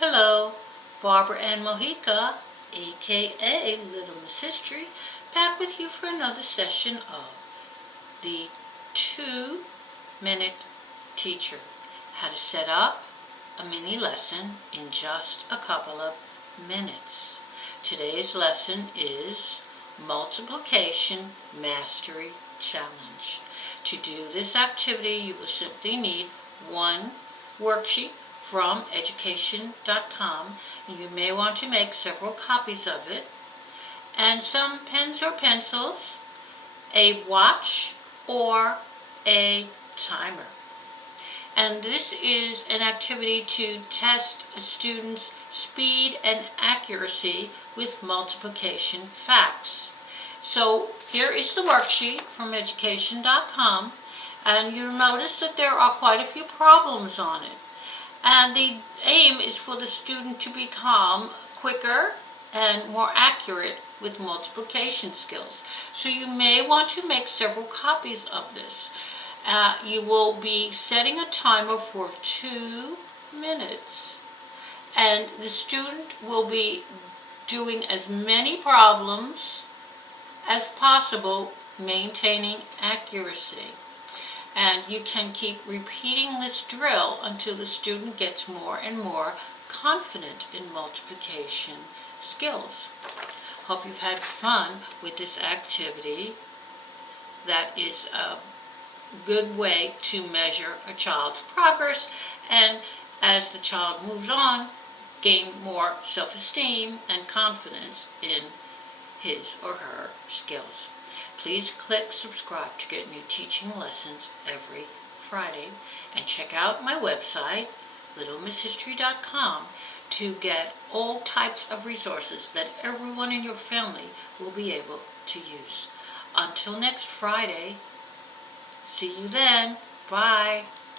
Hello, Barbara and Mojica, aka Little Miss History, back with you for another session of the 2-minute teacher. How to set up a mini lesson in just a couple of minutes. Today's lesson is Multiplication Mastery Challenge. To do this activity, you will simply need one worksheet from education.com, and you may want to make several copies of it, and some pens or pencils, a watch, or a timer. And this is an activity to test a student's speed and accuracy with multiplication facts. So here is the worksheet from education.com, and you'll notice that there are quite a few problems on it. And the aim is for the student to become quicker and more accurate with multiplication skills. So you may want to make several copies of this. You will be setting a timer for 2 minutes, and the student will be doing as many problems as possible, maintaining accuracy. And you can keep repeating this drill until the student gets more and more confident in multiplication skills. Hope you've had fun with this activity. That is a good way to measure a child's progress, and as the child moves on, gain more self-esteem and confidence in his or her skills. Please click subscribe to get new teaching lessons every Friday, and check out my website, littlemisshistory.com, to get all types of resources that everyone in your family will be able to use. Until next Friday, see you then. Bye.